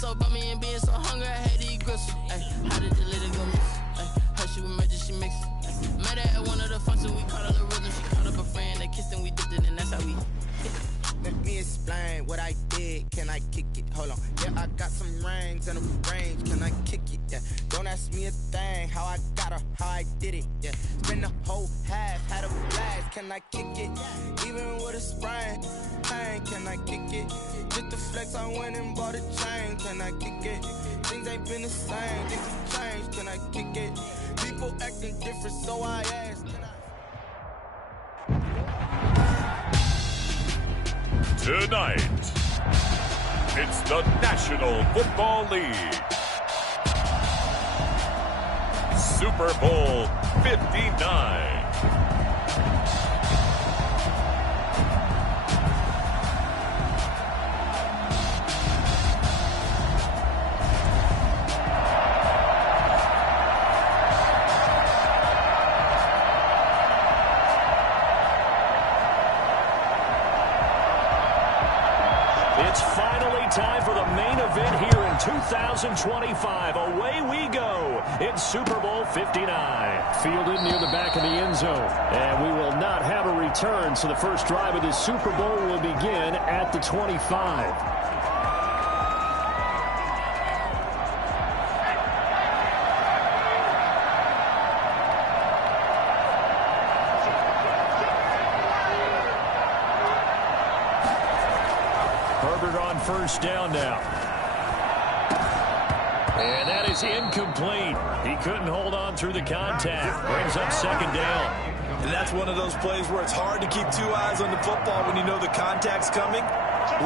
So about me and being so hungry, I had to eat gristle. How did the little go miss? How she was magic, she mixed it. Met her at one of the functions, we caught her the rhythm. She caught up a friend, they kissed and we dipped it, and that's how we hit it. Let me explain what I did. Can I kick it? Hold on. Yeah, I got some rings and a range. Can I kick it? Yeah. Don't ask me a thing. How I got her, how I did it. Yeah. Spend the whole half, had a blast. Can I kick it? Even with a sprain. Pain, can I kick it? Just the flex, I went and bought a chain. Can I kick it? Things ain't been the same. Things have changed. Can I kick it? People acting different, so I asked. Tonight, it's the National Football League. Super Bowl 59. It's finally time for the main event here in 2025. Away we go. It's Super Bowl 59. Fielded near the back of the end zone. And we will not have a return, so the first drive of this Super Bowl will begin at the 25. On first down now. And that is incomplete. He couldn't hold on through the contact. Brings up second down. And that's one of those plays where it's hard to keep two eyes on the football when you know the contact's coming,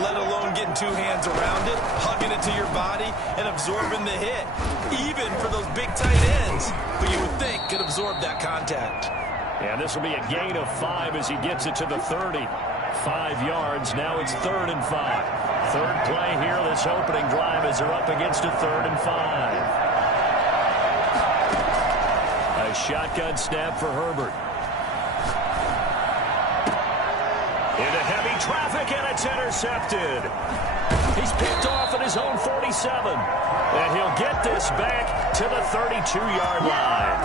let alone getting two hands around it, hugging it to your body, and absorbing the hit. Even for those big tight ends, who you would think could absorb that contact. And this will be a gain of 5 as he gets it to the 30. 5 yards. Now it's 3rd and 5. Third play here, this opening drive as they're up against a 3rd and 5. A shotgun snap for Herbert. Into heavy traffic, and it's intercepted. He's picked off at his own 47. And he'll get this back to the 32-yard line.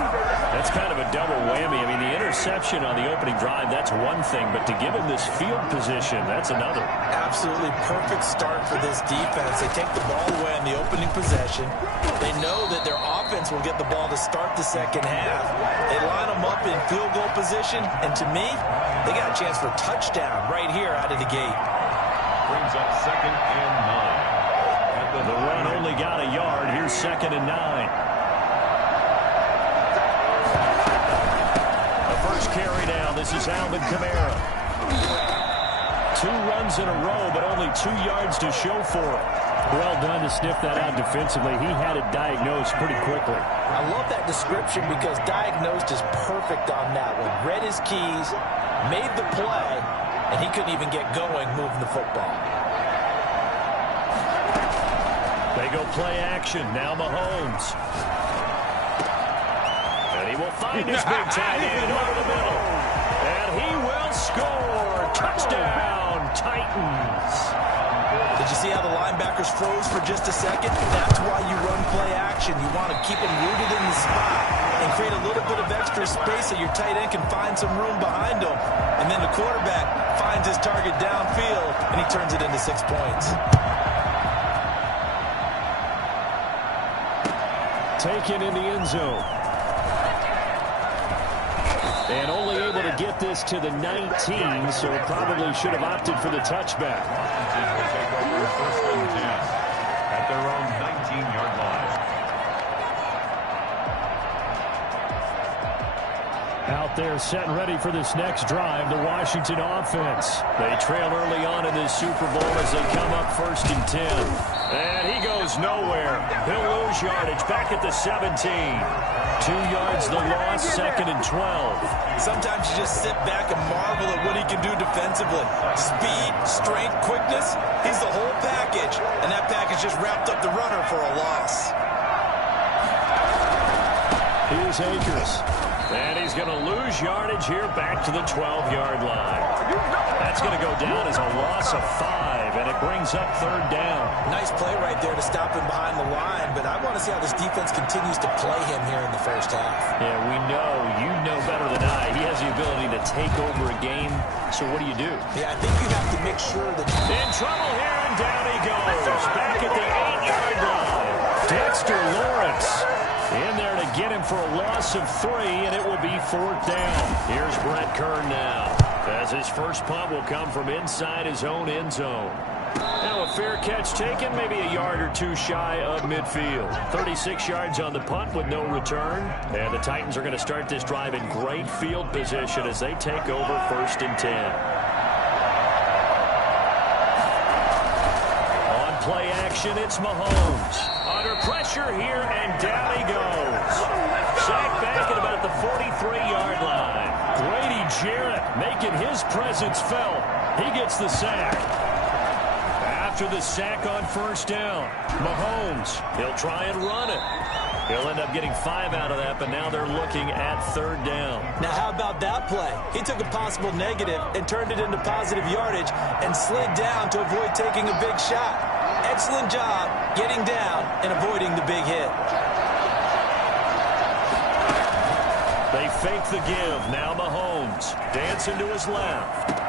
That's kind of a double whammy. I mean, the interception on the opening drive, that's one thing. But to give him this field position, that's another. Absolutely perfect start for this defense. They take the ball away in the opening possession. They know that their offense will get the ball to start the second half. They line them up in field goal position. And to me, they got a chance for a touchdown right here out of the gate. Brings up 2nd and 9. The run only got a yard. Here's 2nd and 9. The first carry down. This is Alvin Kamara. 2 runs in a row, but only 2 yards to show for it. Well done to sniff that out defensively. He had it diagnosed pretty quickly. I love that description because diagnosed is perfect on that one. Read his keys, made the play, and he couldn't even get going moving the football. They go play action. Now Mahomes. And he will find his big tight end over the middle. And he will score. Touchdown, Titans. Did you see how the linebackers froze for just a second? That's why you run play action. You want to keep them rooted in the spot and create a little bit of extra space so your tight end can find some room behind him. And then the quarterback finds his target downfield, and he turns it into 6 points. Taken in the end zone. And only able to get this to the 19, so probably should have opted for the touchback. Will take over 1st and 10 at their own 19-yard line. Out there set and ready for this next drive, the Washington offense. They trail early on in this Super Bowl as they come up 1st and 10. And he goes nowhere. He'll lose yardage back at the 17. 2 yards the loss, 2nd and 12. Sometimes you just sit back and marvel at what he can do defensively. Speed, strength, quickness, he's the whole package. And that package just wrapped up the runner for a loss. Here's Akers. And he's going to lose yardage here back to the 12-yard line. That's going to go down as a loss of 5, and it brings up 3rd down. Nice play right there to stop him behind the line, but I want to see how this defense continues to play him here in the first half. Yeah, we know. You know better than I. He has the ability to take over a game, so what do you do? Yeah, I think you have to make sure that... In trouble here, and down he goes. Back at the 8-yard line. Dexter Lawrence in there to get him for a loss of 3, and it will be 4th down. Here's Brett Kern now, as his first punt will come from inside his own end zone. Now a fair catch taken, maybe a yard or 2 shy of midfield. 36 yards on the punt with no return. And the Titans are going to start this drive in great field position as they take over 1st and 10. On play action, it's Mahomes. Under pressure here, and down he goes. Sacked back at about the 43-yard line. Grady Jarrett making his presence felt. He gets the sack. After the sack on 1st down, Mahomes, he'll try and run it. He'll end up getting 5 out of that, but now they're looking at 3rd down. Now, how about that play? He took a possible negative and turned it into positive yardage and slid down to avoid taking a big shot. Excellent job getting down and avoiding the big hit. They fake the give. Now Mahomes dancing to his left.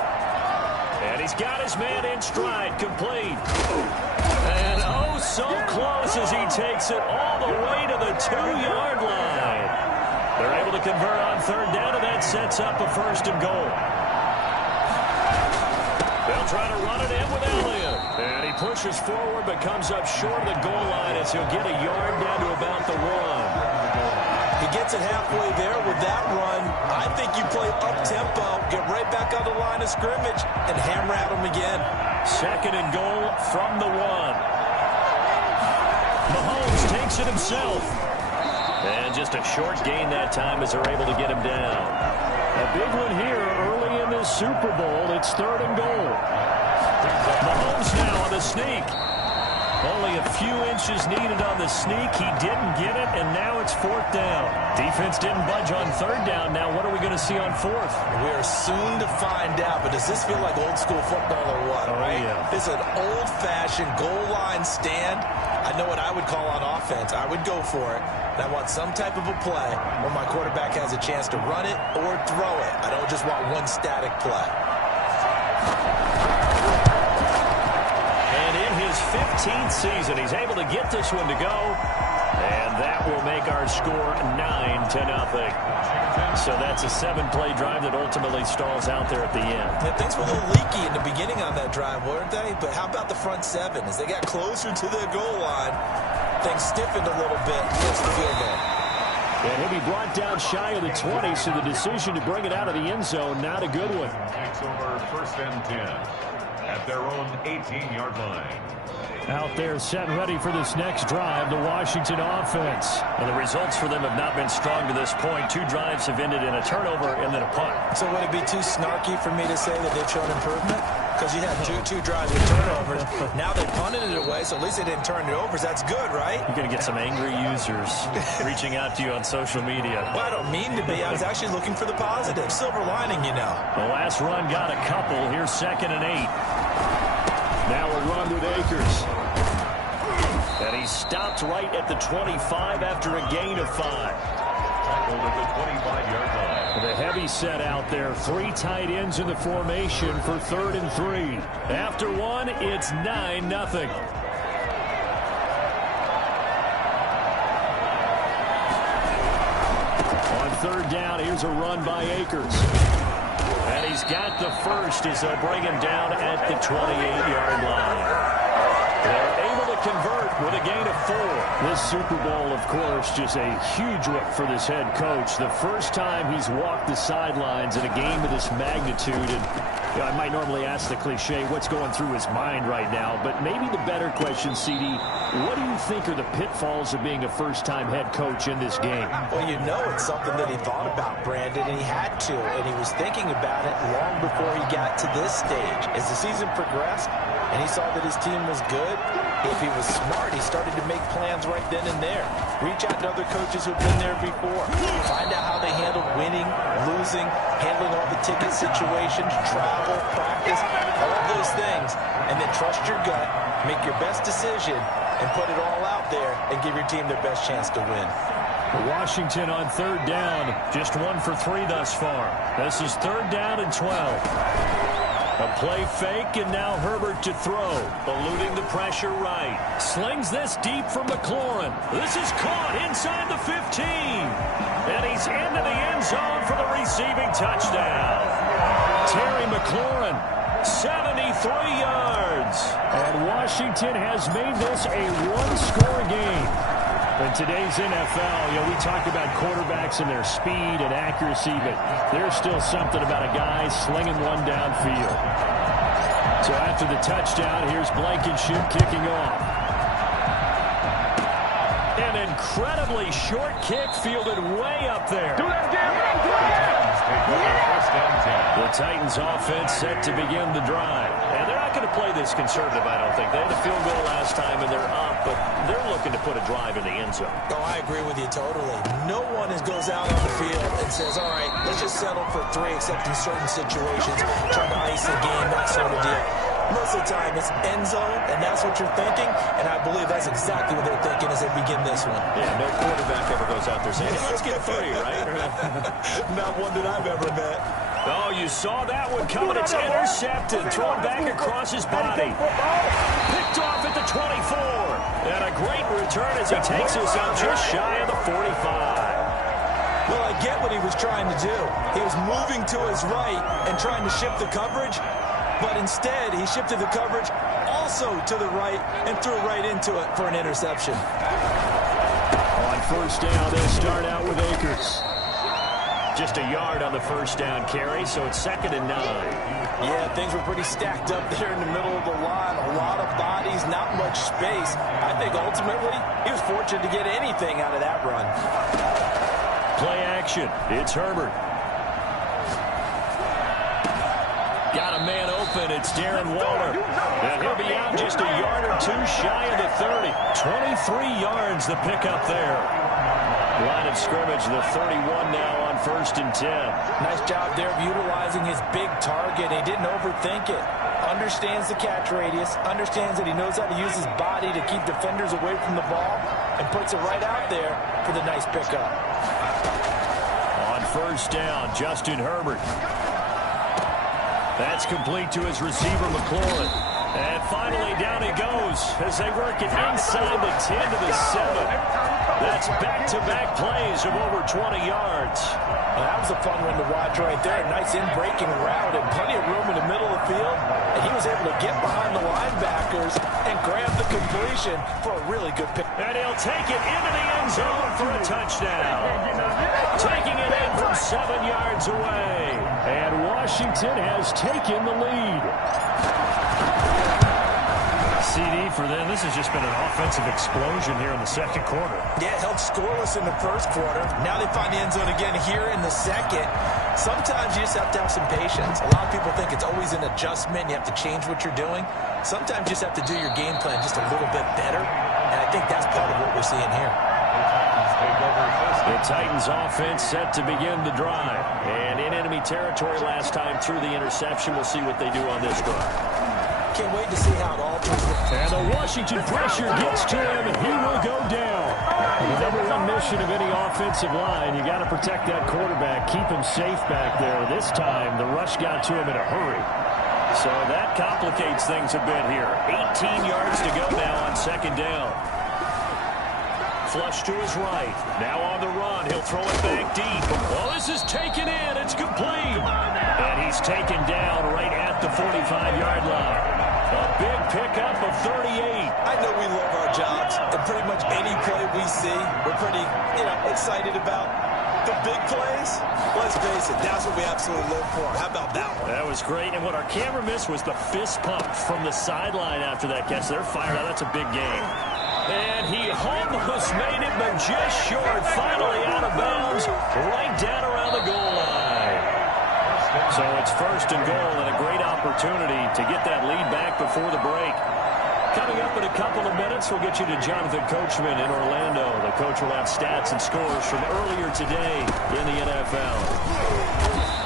And he's got his man in stride, complete. And oh, so close as he takes it all the way to the 2-yard line. They're able to convert on 3rd down, and that sets up a 1st and goal. They'll try to run it in with Elliott. And he pushes forward but comes up short of the goal line as he'll get a yard down to about the 1. He gets it halfway there with that run. I think you play up-tempo, get right back on the line of scrimmage, and hammer at him again. 2nd and goal from the 1. Mahomes takes it himself. And just a short gain that time as they're able to get him down. A big one here early in this Super Bowl. It's 3rd and goal. Mahomes now on the sneak. Only a few inches needed on the sneak. He didn't get it, and now it's 4th down. Defense didn't budge on 3rd down. Now what are we going to see on 4th? We are soon to find out, but does this feel like old school football or what? Oh, right? Yeah. This is an old-fashioned goal line stand. I know what I would call on offense. I would go for it. And I want some type of a play where my quarterback has a chance to run it or throw it. I don't just want one static play. And in his 15th season, he's able to get this one to go. And that will make our score 9-0. So that's a 7-play drive that ultimately stalls out there at the end. Yeah, things were a little leaky in the beginning on that drive, weren't they? But how about the front 7? As they got closer to the goal line, things stiffened a little bit against the field goal. And he'll be brought down shy of the 20, so the decision to bring it out of the end zone, not a good one. Takes over 1st and 10 at their own 18-yard line. Out there set ready for this next drive, the Washington offense. And the results for them have not been strong to this point. 2 drives have ended in a turnover and then a punt. So would it be too snarky for me to say that they've shown improvement? Because you had two drives with turnovers. Now they punted it away, so at least they didn't turn it over. So that's good, right? You're going to get some angry users reaching out to you on social media. Well, I don't mean to be. I was actually looking for the positive. Silver lining, you know. The last run got a couple. Here's 2nd and 8. Now a run with Akers. And he stopped right at the 25 after a gain of 5. Tackled at the 25-yard line. The heavy set out there. 3 tight ends in the formation for 3rd and 3. After 1, it's 9-0. On 3rd down, here's a run by Akers. And he's got the first as they'll bring him down at the 28-yard line. They're able to convert with a gain of 4. This Super Bowl, of course, just a huge one for this head coach. The first time he's walked the sidelines in a game of this magnitude. And you know, I might normally ask the cliche, what's going through his mind right now? But maybe the better question, CD, what do you think are the pitfalls of being a first-time head coach in this game? Well, you know it's something that he thought about, Brandon, and he had to. And he was thinking about it long before he got to this stage. As the season progressed, and he saw that his team was good, if he was smart, he started to make plans right then and there. Reach out to other coaches who've been there before. Find out how they handle winning, losing, handling all the ticket situations, travel, practice, all of those things. And then trust your gut, make your best decision, and put it all out there and give your team their best chance to win. Washington on third down. Just 1 for 3 thus far. This is third down and 12. A play fake, and now Herbert to throw. Eluding the pressure right. Slings this deep from McLaurin. This is caught inside the 15. And he's into the end zone for the receiving touchdown. Terry McLaurin, 73 yards. And Washington has made this a one-score game. In today's NFL, we talk about quarterbacks and their speed and accuracy, but there's still something about a guy slinging one downfield. So after the touchdown, here's Blankenship kicking off. An incredibly short kick fielded way up there. Do that again. The Titans offense set to begin the drive. And they're not going to play this conservative, I don't think. They had a field goal last time, and they're up, but they're looking to put a drive in the end zone. Oh, I agree with you totally. No one goes out on the field and says, all right, let's just settle for 3, except in certain situations, trying to ice the game, that sort of deal. Most of the time, it's end zone, and that's what you're thinking, and I believe that's exactly what they're thinking as they begin this one. Yeah, no quarterback ever goes out there saying, hey, let's get 3, right? Not one that I've ever met. Oh, you saw that one coming. It's intercepted. Thrown back across his body. Picked off at the 24. And a great return as he takes us out just shy of the 45. Well, I get what he was trying to do. He was moving to his right and trying to shift the coverage, but instead he shifted the coverage also to the right and threw right into it for an interception. On first down, they'll start out with Akers. Just a yard on the first down carry, so it's 2nd and 9. Yeah, things were pretty stacked up there in the middle of the line. A lot of bodies, not much space. I think ultimately he was fortunate to get anything out of that run. Play action. It's Herbert. Got a man open. It's Darren Waller. And he'll be out just a yard or 2 shy of the 30. 23 yards the pickup there. Line of scrimmage, the 31 now on 1st and 10. Nice job there of utilizing his big target. He didn't overthink it. Understands the catch radius. Understands that he knows how to use his body to keep defenders away from the ball. And puts it right out there for the nice pickup. On first down, Justin Herbert. That's complete to his receiver, McLaurin. And finally, down he goes as they work it inside the 10 to the 7. That's back-to-back plays of over 20 yards. Well, that was a fun one to watch right there. Nice in-breaking route and plenty of room in the middle of the field. And he was able to get behind the linebackers and grab the completion for a really good pick. And he'll take it into the end zone for a touchdown. Taking it in from 7 yards away. And Washington has taken the lead. CD for them. This has just been an offensive explosion here in the second quarter. Yeah, held scoreless in the first quarter. Now they find the end zone again here in the second. Sometimes you just have to have some patience. A lot of people think it's always an adjustment. You have to change what you're doing. Sometimes you just have to do your game plan just a little bit better. And I think that's part of what we're seeing here. The Titans offense set to begin the drive. And in enemy territory last time through the interception. We'll see what they do on this drive. Can't wait to see how it alters. And the Washington pressure gets to him, and he will go down. The number one mission of any offensive line, you got to protect that quarterback, keep him safe back there. This time, the rush got to him in a hurry. So that complicates things a bit here. 18 yards to go now on 2nd down. Flush to his right. Now on the run. He'll throw it back deep. Well, this is taken in. It's complete. And he's taken down right at the 45-yard line. A big pickup of 38. I know we love our jobs, and pretty much any play we see, we're pretty, excited about. The big plays, let's face it, that's what we absolutely live for. How about that one? That was great, and what our camera missed was the fist pump from the sideline after that catch. They're fired out. That's a big game. And he almost made it, but just short. Finally out of bounds, right down around the goal line. So it's 1st and goal and a great opportunity to get that lead back before the break. Coming up in a couple of minutes, we'll get you to Jonathan Coachman in Orlando. The coach will have stats and scores from earlier today in the NFL.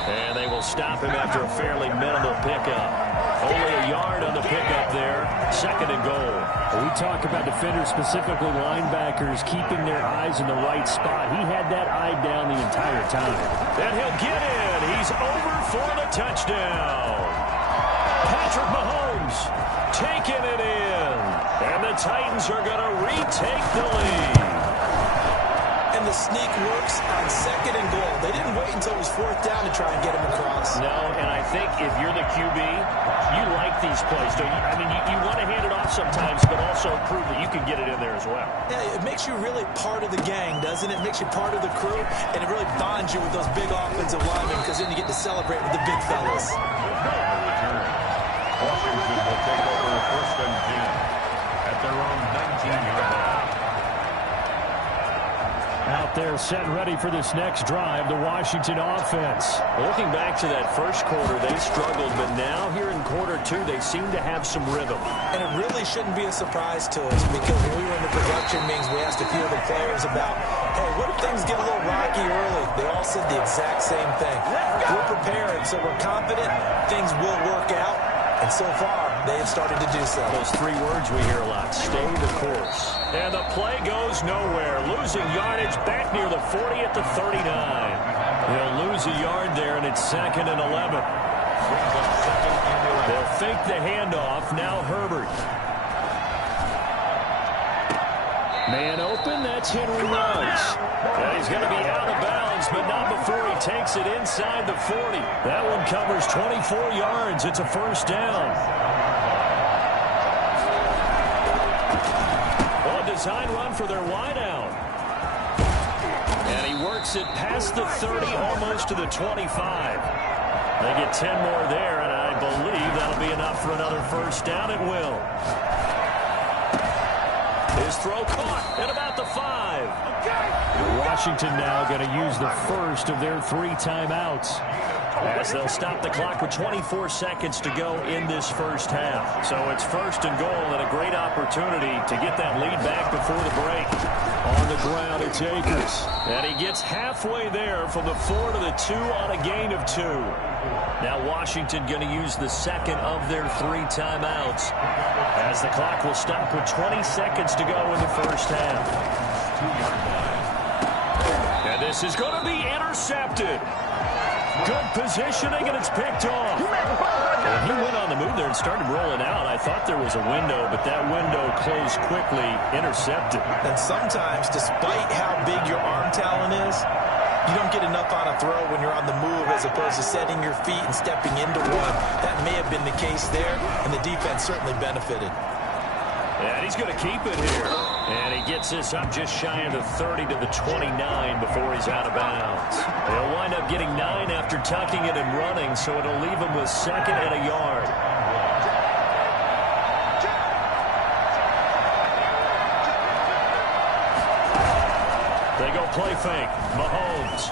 And they will stop him after a fairly minimal pickup. Only a yard on the pickup there. 2nd and goal. We talk about defenders, specifically linebackers, keeping their eyes in the right spot. He had that eye down the entire time. And he'll get in. He's over for the touchdown. Patrick Mahomes taking it in. And the Titans are going to retake the lead. And the sneak works on 2nd and goal. They didn't wait until it was 4th down to try and get him across. No, and I think if you're the QB, you like these plays, don't you? I mean, you want to hand it off sometimes, but also prove that you can get it in there as well. Yeah, it makes you really part of the gang, doesn't it? It makes you part of the crew, and it really bonds you with those big offensive linemen because then you get to celebrate with the big fellas. Washington will take over 1st and 10 at their own 19-yard line. Out there set and ready for this next drive, the Washington offense. Looking back to that first quarter, they struggled, but now here in quarter 2, they seem to have some rhythm. And it really shouldn't be a surprise to us because when we were in the production meetings, we asked a few of the players about, hey, what if things get a little rocky early? They all said the exact same thing. We're prepared, so we're confident things will work out. And so far, they have started to do so. Those 3 words we hear a lot, stay the course. And the play goes nowhere. Losing yardage back near the 40 at the 39. They'll lose a yard there, and it's 2nd and 11. They'll fake the handoff. Now Herbert. Man open, that's Henry Ruggs. And he's going to be out of bounds, but not before he takes it inside the 40. That one covers 24 yards. It's a 1st down. Oh, a design run for their wideout. And he works it past the 30, almost to the 25. They get 10 more there, and I believe that'll be enough for another 1st down. It will. His throw caught at about the 5. Washington now going to use the first of their 3 timeouts, as they'll stop the clock with 24 seconds to go in this first half. So it's 1st and goal and a great opportunity to get that lead back before the break. On the ground, it's Akers. And he gets halfway there from the 4 to the 2 on a gain of 2. Now Washington going to use the 2nd of their 3 timeouts, as the clock will stop with 20 seconds to go in the first half. 2-yard line. And this is going to be intercepted. Good positioning, and it's picked off. And he went on the move there and started rolling out. I thought there was a window, but that window closed quickly, intercepted. And sometimes, despite how big your arm talent is, you don't get enough on a throw when you're on the move as opposed to setting your feet and stepping into one. That may have been the case there, and the defense certainly benefited. And he's going to keep it here. And he gets this up just shy of the 30 to the 29 before he's out of bounds. He'll wind up getting 9 after tucking it and running, so it'll leave him with 2nd and a yard. They go play fake. Mahomes.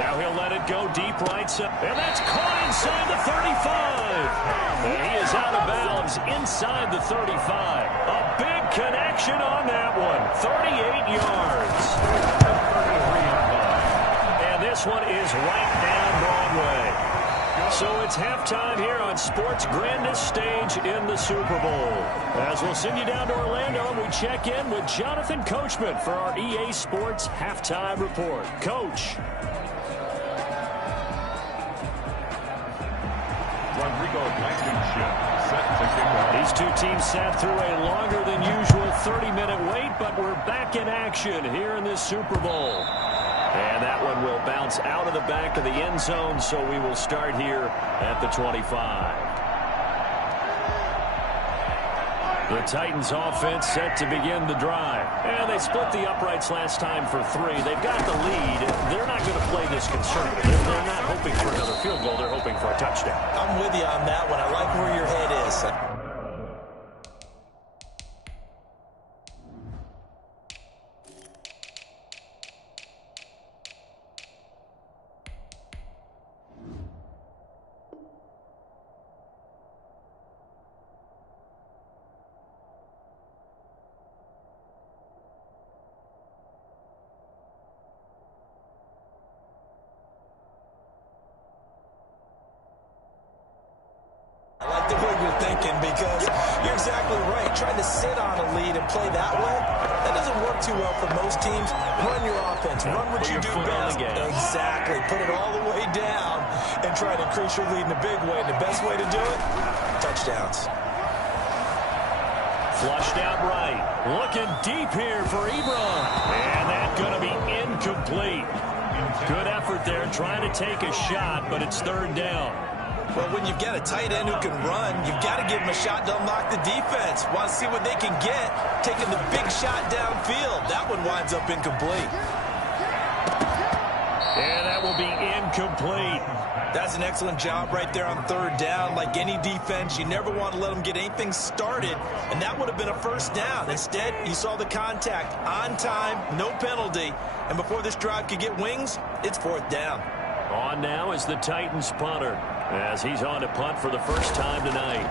Now he'll let it go deep right side. And that's caught inside the 35. And he is out of bounds inside the 35. A big connection on that one. 38 yards. And this one is right down Broadway. So it's halftime here on sports' grandest stage in the Super Bowl. As we'll send you down to Orlando, and we check in with Jonathan Coachman for our EA Sports Halftime Report. Coach. These 2 teams sat through a longer than usual 30-minute wait, but we're back in action here in this Super Bowl. And that one will bounce out of the back of the end zone, so we will start here at the 25. The Titans offense set to begin the drive. And they split the uprights last time for 3. They've got the lead. They're not going to play this conservative. They're not hoping for another field goal. They're hoping for a touchdown. I'm with you on that one. I like where your head is. thinking, because you're exactly right. Trying to sit on a lead and play that way, that doesn't work too well for most teams. Run your offense. Run what you do best. Exactly. Put it all the way down and try to increase your lead in a big way. And the best way to do it, touchdowns. Flushed out right. Looking deep here for Ebron. And that's going to be incomplete. Good effort there trying to take a shot, but it's third down. Well, when you've got a tight end who can run, you've got to give him a shot to unlock the defense. Want to see what they can get, taking the big shot downfield. That one winds up incomplete. And that will be incomplete. That's an excellent job right there on third down. Like any defense, you never want to let them get anything started, and that would have been a first down. Instead, you saw the contact on time, no penalty, and before this drive could get wings, it's fourth down. On now is the Titans punter, as he's on to punt for the first time tonight.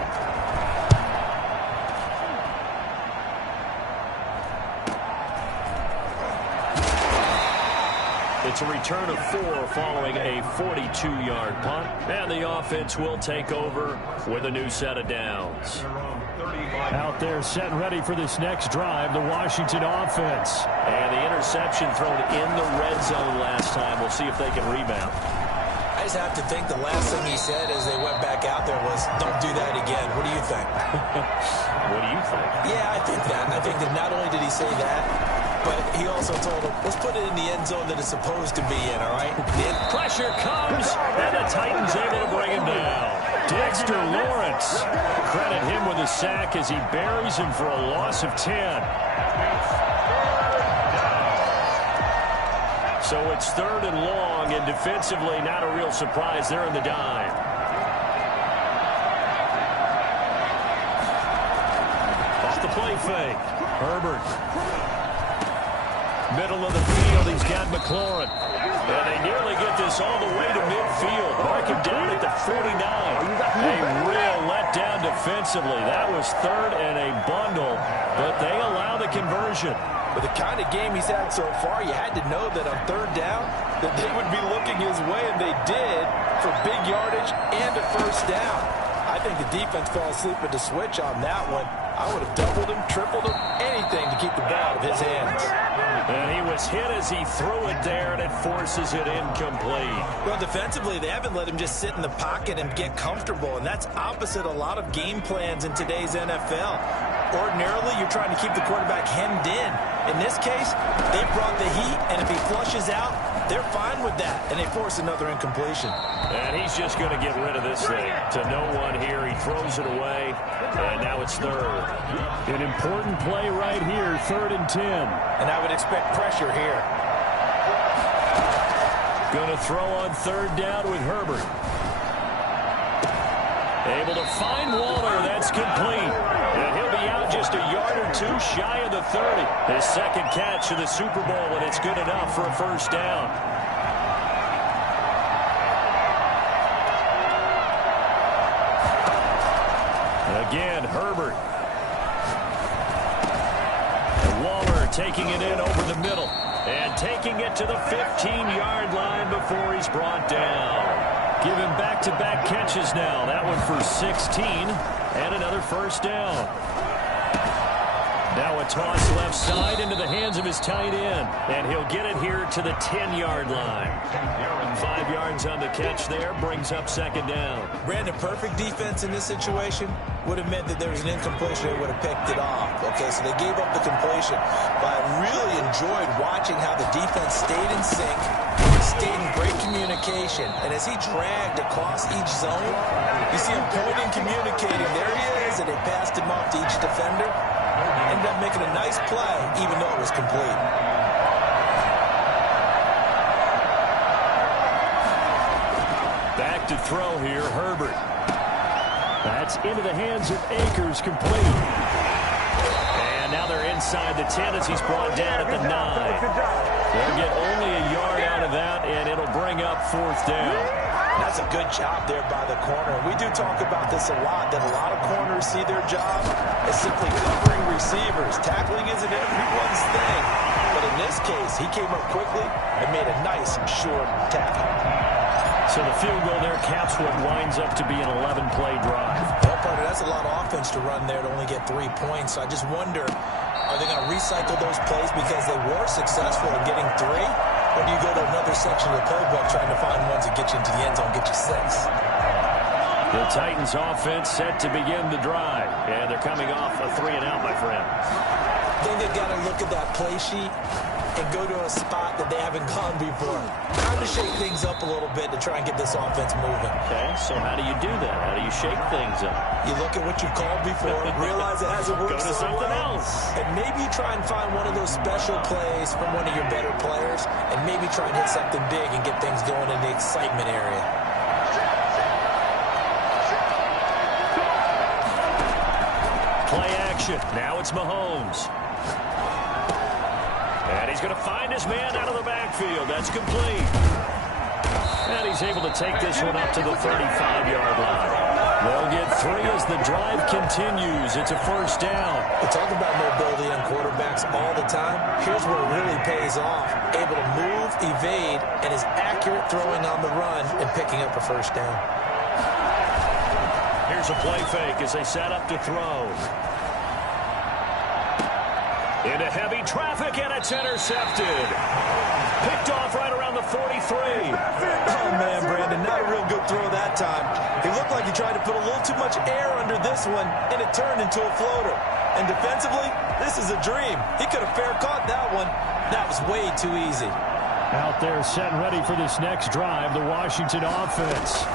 It's a return of 4 following a 42-yard punt. And the offense will take over with a new set of downs. Out there set and ready for this next drive, the Washington offense. And the interception thrown in the red zone last time. We'll see if they can rebound. I just have to think the last thing he said as they went back out there was, don't do that again. What do you think? What do you think? Yeah, I think that. I think that not only did he say that, but he also told him, let's put it in the end zone that it's supposed to be in, all right? The pressure comes, and the Titans able to bring him down. Dexter Lawrence. Credit him with a sack as he buries him for a loss of 10. So it's third and long, and defensively not a real surprise. They're in the dime. Off the play fake. Herbert. Middle of the field, he's got McLaurin. And they nearly get this all the way to midfield. Mark him down at the 49. A real letdown defensively. That was third and a bundle, but they allow the conversion. With the kind of game he's had so far, you had to know that on third down that they would be looking his way, and they did, for big yardage and a first down. I think the defense fell asleep at the switch on that one. I would have doubled him, tripled him, anything to keep the ball out of his hands. And he was hit as he threw it there, and it forces it incomplete. Well, defensively, they haven't let him just sit in the pocket and get comfortable, and that's opposite a lot of game plans in today's NFL. Ordinarily, you're trying to keep the quarterback hemmed in. In this case, they brought the heat, and if he flushes out, they're fine with that, and they force another incompletion. And he's just going to get rid of this thing. To no one here, he throws it away, and now it's third. An important play right here, 3rd and 10. And I would expect pressure here. Going to throw on third down with Herbert. Able to find Waller. That's complete. And he'll be out just a yard or two shy of the 30. His second catch of the Super Bowl, and it's good enough for a first down. Again, Herbert. And Waller taking it in over the middle. And taking it to the 15-yard line before he's brought down. Giving back-to-back catches now. That one for 16 and another first down. Now a toss left side into the hands of his tight end. And he'll get it here to the 10-yard line. 5 yards on the catch there. Brings up second down. Brandon, perfect defense in this situation would have meant that there was an incompletion. They would have picked it off. Okay, so they gave up the completion. But I really enjoyed watching how the defense stayed in sync, stayed in great communication. And as he dragged across each zone, you see him pointing, communicating. There he is, and they passed him off to each defender. Ended up making a nice play, even though it was complete. Back to throw here, Herbert. That's into the hands of Akers, complete. And now they're inside the 10 as he's brought down at the 9. They'll get only a yard out of that, and it'll bring up fourth down. That's a good job there by the corner. We do talk about this a lot, that a lot of corners see their job as simply covering receivers. Tackling isn't everyone's thing. But in this case, he came up quickly and made a nice, short tackle. So the field goal there caps what winds up to be an 11-play drive. Well, partner, that's a lot of offense to run there to only get 3 points. So I just wonder, are they going to recycle those plays because they were successful in getting 3? Or do you go to another section of the playbook trying to find ones that get you into the end zone, get you 6? The Titans offense set to begin the drive. And they're coming off a 3-and-out, my friend. I think they've got to look at that play sheet and go to a spot that they haven't gone before. Time to shake things up a little bit to try and get this offense moving. Okay, so how do you do that? How do you shake things up? You look at what you've called before, realize it hasn't worked Go to so something well, else. and maybe you try and find one of those special plays from one of your better players, and maybe try and hit something big and get things going in the excitement area. Play action. Now it's Mahomes. And he's going to find his man out of the backfield. That's complete. And he's able to take this one up to the 35-yard line. They'll get 3 as the drive continues. It's a first down. We talk about mobility on quarterbacks all the time. Here's where it really pays off. Able to move, evade, and is accurate throwing on the run and picking up a first down. Here's a play fake as they set up to throw. Into heavy traffic, and it's intercepted. Picked off right around the 43. Oh, man, Brandon, not a real good throw that time. He looked like he tried to put a little too much air under this one, and it turned into a floater. And defensively, this is a dream. He could have fair caught that one. That was way too easy. Out there set and ready for this next drive, the Washington offense.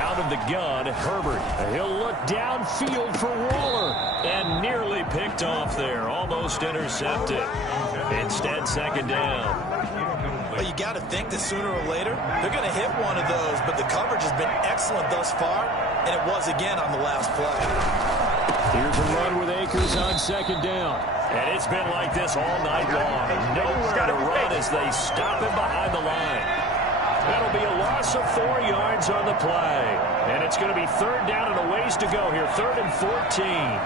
Out of the gun, Herbert. He'll look downfield for Waller. And nearly picked off there. Almost intercepted. Instead, second down. Well, you got to think that sooner or later, they're going to hit one of those. But the coverage has been excellent thus far. And it was again on the last play. Here's a run with Akers on second down. And it's been like this all night long. Nowhere to run as they stop him behind the line. That'll be a loss of 4 yards on the play. And it's going to be third down and a ways to go here. 3rd and 14.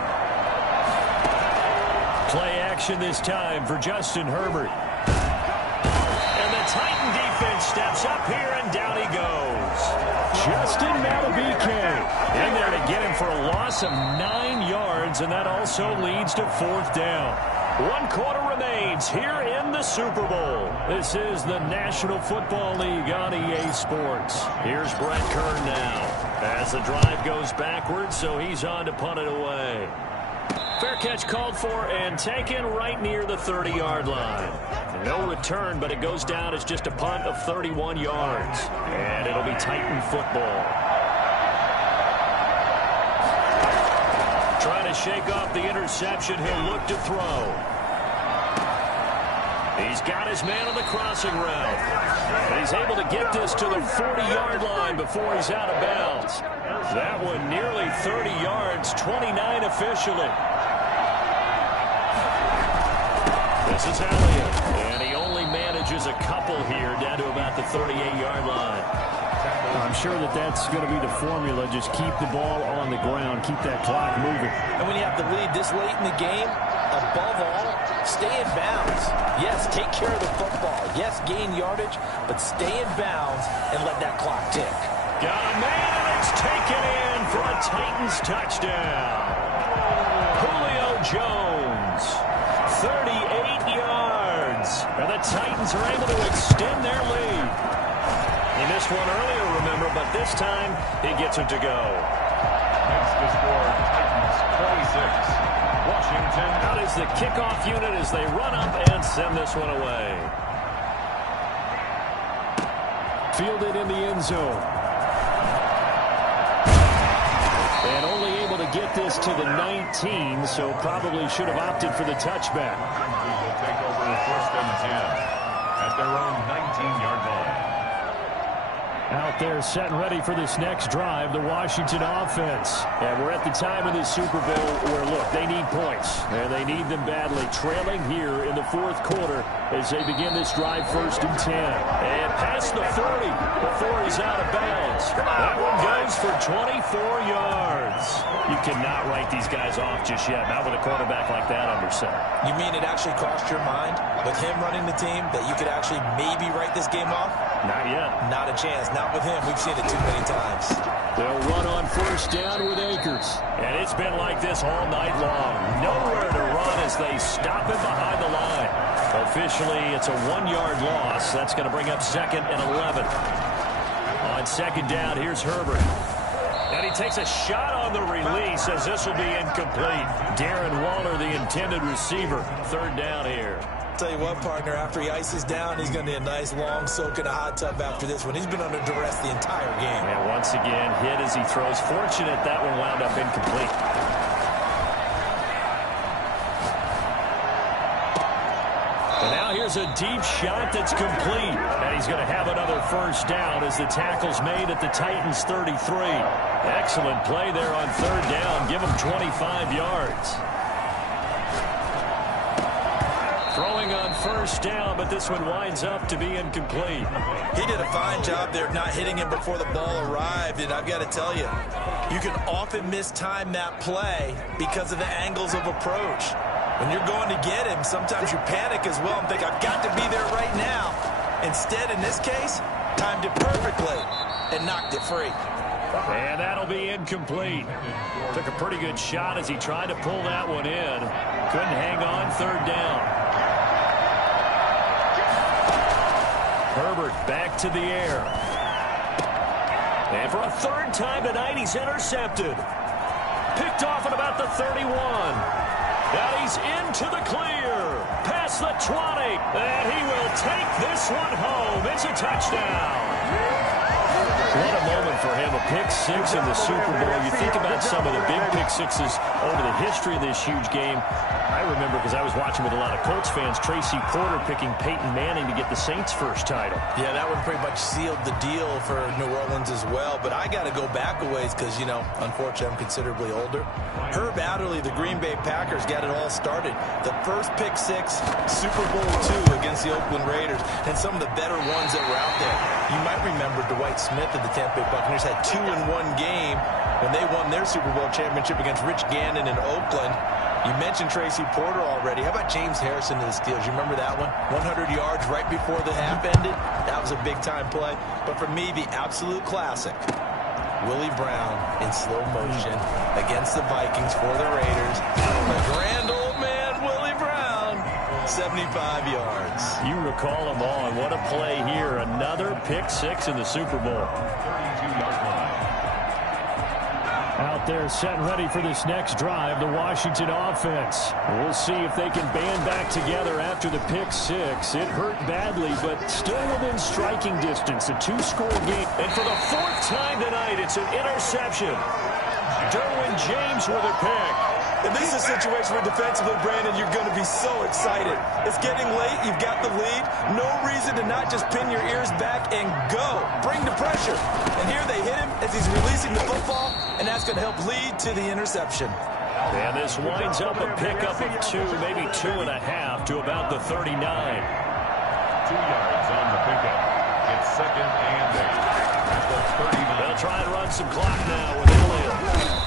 Play action this time for Justin Herbert. And the Titan defense steps up here, and down he goes. Justin Madubuike in there to get him for a loss of 9 yards, and that also leads to 4th down. 1 quarter remains here in the Super Bowl. This is the National Football League on EA Sports. Here's Brett Kern now as the drive goes backwards, so he's on to punt it away. Fair catch called for and taken right near the 30-yard line. No return, but it goes down as just a punt of 31 yards. And it'll be Titan football. Trying to shake off the interception. He'll look to throw. He's got his man on the crossing route. And he's able to get this to the 40-yard line before he's out of bounds. That one nearly 30 yards, 29 officially. This is Elliott, and he only manages a couple here down to about the 38-yard line. I'm sure that that's going to be the formula. Just keep the ball on the ground, keep that clock moving. And when you have the lead this late in the game, above all, stay in bounds. Yes, take care of the football. Yes, gain yardage, but stay in bounds and let that clock tick. Got a man, and it's taken in for a Titans touchdown. Julio Jones, 38 yards. And the Titans are able to extend their lead. He missed one earlier, remember, but this time he gets it to go. Makes the score Titans 26. Washington. Out is the kickoff unit as they run up and send this one away. Fielded in the end zone. And only able to get this to the 19, so probably should have opted for the touchback. Will take over 1st and 10 at their own 19-yard line. Out there set and ready for this next drive, the Washington offense. And we're at the time of this Super Bowl where, look, they need points. And they need them badly. Trailing here in the 4th quarter as they begin this drive 1st and 10. And past the 30 before he's out of bounds. That one goes for 24 yards. You cannot write these guys off just yet. Not with a quarterback like that under Center. You mean it actually crossed your mind with him running the team that you could actually maybe write this game off? Not yet. Not a chance. Not with him. We've seen it too many times. They'll run on first down with Akers. And it's been like this all night long. Nowhere to run as they stop him behind the line. Officially, it's a 1-yard loss. That's going to bring up 2nd and 11. On 2nd down, here's Herbert. And he takes a shot on the release as this will be incomplete. Darren Waller, the intended receiver. 3rd down here. Tell you what, partner, after he ices down, he's going to need a nice long soak in a hot tub after this one. He's been under duress the entire game. And once again, hit as he throws. Fortunate that one wound up incomplete. And now here's a deep shot that's complete. And he's going to have another first down as the tackle's made at the Titans' 33. Excellent play there on 3rd down. Give him 25 yards. Throwing on first down, but this one winds up to be incomplete. He did a fine job there of not hitting him before the ball arrived, and I've got to tell you, you can often mistime that play because of the angles of approach. When you're going to get him, sometimes you panic as well and think, I've got to be there right now. Instead, in this case, timed it perfectly and knocked it free. And that'll be incomplete. Took a pretty good shot as he tried to pull that one in. Couldn't hang on 3rd down. Herbert back to the air. And for a 3rd time tonight, he's intercepted. Picked off at about the 31. And he's into the clear. Past the 20. And he will take this one home. It's a touchdown. What a moment for him, a pick-6 in the Super Bowl. You think about some of the big pick-6s over the history of this huge game. I remember, because I was watching with a lot of Colts fans, Tracy Porter picking Peyton Manning to get the Saints' first title. Yeah, that one pretty much sealed the deal for New Orleans as well. But I got to go back a ways because, you know, unfortunately I'm considerably older. Herb Adderley, the Green Bay Packers, got it all started. The first pick-6, Super Bowl II against the Oakland Raiders, and some of the better ones that were out there. You might remember Dwight Smith of the Tampa Bay Buccaneers had 2 in one game when they won their Super Bowl championship against Rich Gannon in Oakland. You mentioned Tracy Porter already. How about James Harrison of the Steelers? You remember that one? 100 yards right before the half ended. That was a big-time play. But for me, the absolute classic, Willie Brown in slow motion against the Vikings for the Raiders. The grand old man, Willie Brown, 75 yards. You recall them all, and what a play here. Another pick-6 in the Super Bowl. Out there set and ready for this next drive, the Washington offense. We'll see if they can band back together after the pick-6. It hurt badly, but still within striking distance. A 2-score game. And for the 4th time tonight, it's an interception. Derwin James with a pick. And this is a situation where defensively, Brandon, you're going to be so excited. It's getting late. You've got the lead. No reason to not just pin your ears back and go. Bring the pressure. And here they hit him as he's releasing the football, and that's going to help lead to the interception. And this winds up a pickup of 2, maybe 2.5 to about the 39. 2 yards on the pickup. It's 2nd and 8. At the 39. They'll try and run some clock now with Elliott.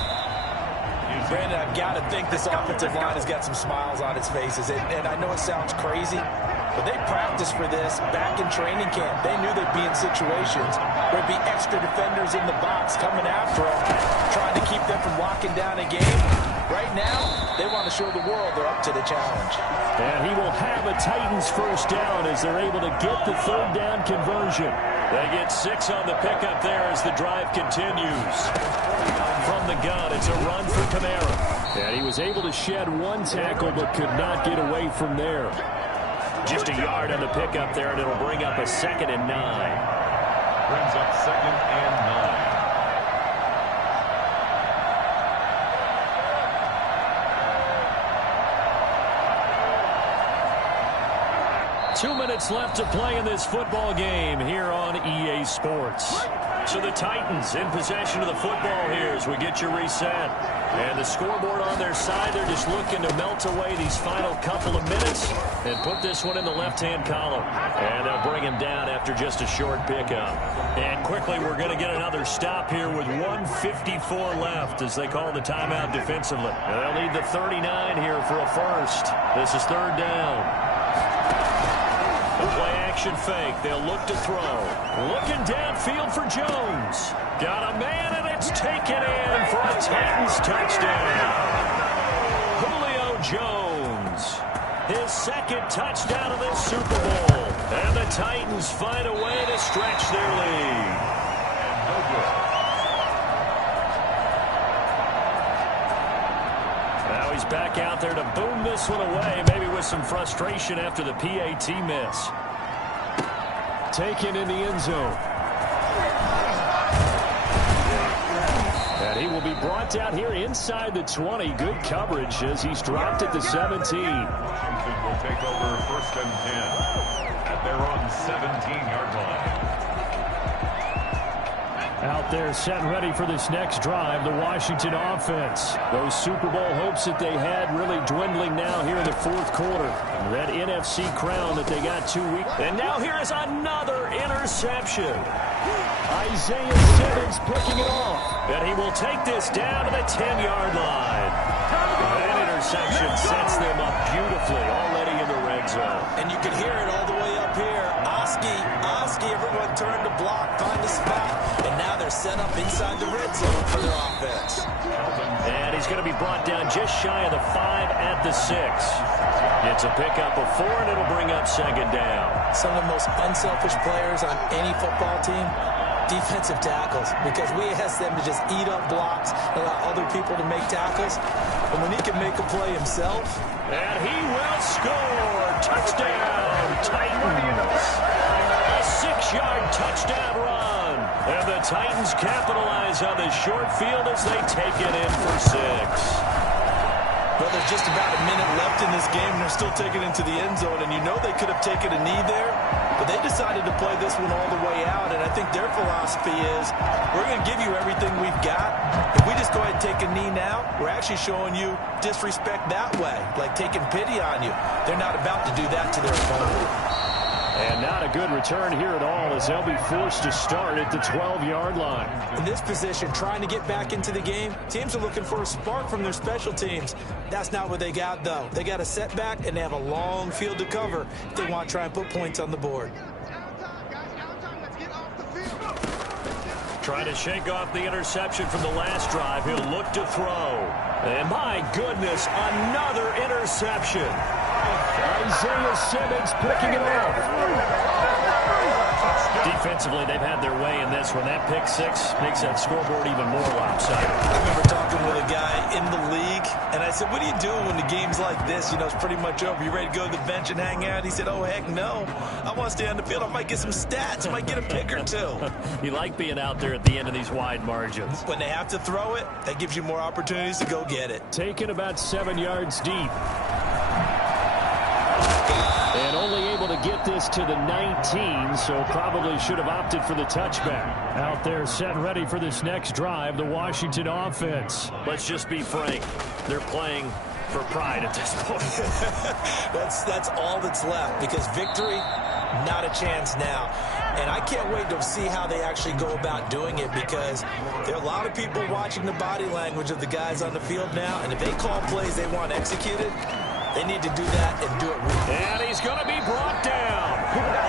Brandon, I've got to think this offensive line has got some smiles on its faces. And I know it sounds crazy, but they practiced for this back in training camp. They knew they'd be in situations where there'd be extra defenders in the box coming after them, trying to keep them from locking down a game. Right now, they want to show the world they're up to the challenge. And he will have a Titans first down as they're able to get the 3rd down conversion. They get 6 on the pickup there as the drive continues. From the gun, it's a run for Kamara. And he was able to shed 1 tackle but could not get away from there. Just a yard on the pickup there, and it'll bring up a 2nd and 9. Brings up 2nd and 9. 2 minutes left to play in this football game here on EA Sports. So the Titans in possession of the football here as we get you reset. And the scoreboard on their side, they're just looking to melt away these final couple of minutes and put this one in the left-hand column. And they'll bring him down after just a short pickup. And quickly, we're going to get another stop here with 1:54 left as they call the timeout defensively. And they'll need the 39 here for a first. This is third down. A play-action fake. They'll look to throw. Looking downfield for Jones. Got a man, and it's taken in for a Titans touchdown. Julio Jones. His second touchdown of this Super Bowl. And the Titans find a way to stretch their lead. Now he's back out there to boom this one away, maybe with some frustration after the PAT miss. Taken in the end zone. And he will be brought down here inside the 20. Good coverage as he's dropped at the 17. Washington will take over first and 10 at their own 17-yard line. Out there set and ready for this next drive, the Washington offense. Those Super Bowl hopes that they had really dwindling now here in the fourth quarter. That NFC crown that they got 2 weeks. And now here is another interception. Isaiah Simmons picking it off. And he will take this down to the 10-yard line. That interception sets them up beautifully already in the red zone. And you can hear it all the way up here. Oski, everyone turned to block, find a spot. And now they're set up inside the red zone for their offense. And he's going to be brought down just shy of the 5 at the 6. It's a pickup of 4, and it'll bring up second down. Some of the most unselfish players on any football team, defensive tackles, because we ask them to just eat up blocks, allow other people to make tackles. And when he can make a play himself. And he will score. Touchdown, Titans. A 6-yard touchdown run. And the Titans capitalize on this short field as they take it in for 6. Well, there's just about a minute left in this game, and they're still taking it into the end zone. And you know they could have taken a knee there, but they decided to play this one all the way out. And I think their philosophy is, we're going to give you everything we've got. If we just go ahead and take a knee now, we're actually showing you disrespect that way, like taking pity on you. They're not about to do that to their opponent. And not a good return here at all as they'll be forced to start at the 12-yard line. In this position, trying to get back into the game, teams are looking for a spark from their special teams. That's not what they got, though. They got a setback, and they have a long field to cover if they want to try and put points on the board. Trying to shake off the interception from the last drive. He'll look to throw. And my goodness, another interception. Isaiah Simmons picking it off. Defensively, they've had their way in this one. That pick 6 makes that scoreboard even more lopsided. I remember talking with a guy in the league, and I said, what do you do when the game's like this? You know, it's pretty much over. You ready to go to the bench and hang out? He said, oh, heck no. I want to stay on the field. I might get some stats. I might get a pick or two. You like being out there at the end of these wide margins. When they have to throw it, that gives you more opportunities to go get it. Taken about 7 yards deep. And only able to get this to the 19, so probably should have opted for the touchback. Out there set and ready for this next drive, the Washington offense. Let's just be frank. They're playing for pride at this point. That's all that's left, because victory, not a chance now. And I can't wait to see how they actually go about doing it, because there are a lot of people watching the body language of the guys on the field now, and if they call plays they want executed, they need to do that and do it really. And he's going to be brought down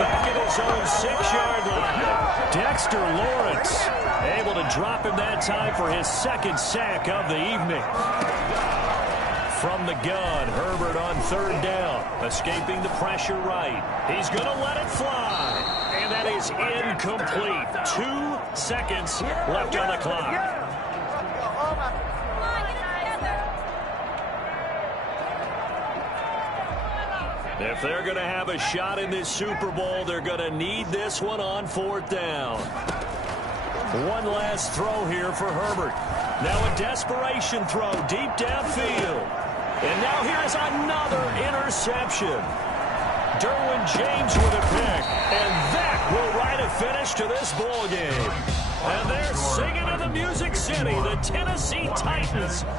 back at his own 6-yard line. Dexter Lawrence able to drop him that time for his second sack of the evening. From the gun, Herbert on third down, escaping the pressure right. He's going to let it fly. And that is incomplete. 2 seconds left on the clock. If they're going to have a shot in this Super Bowl, they're going to need this one on 4th down. One last throw here for Herbert. Now a desperation throw deep downfield. And now here's another interception. Derwin James with a pick. And that will write a finish to this ball game. And they're singing in the Music City, the Tennessee Titans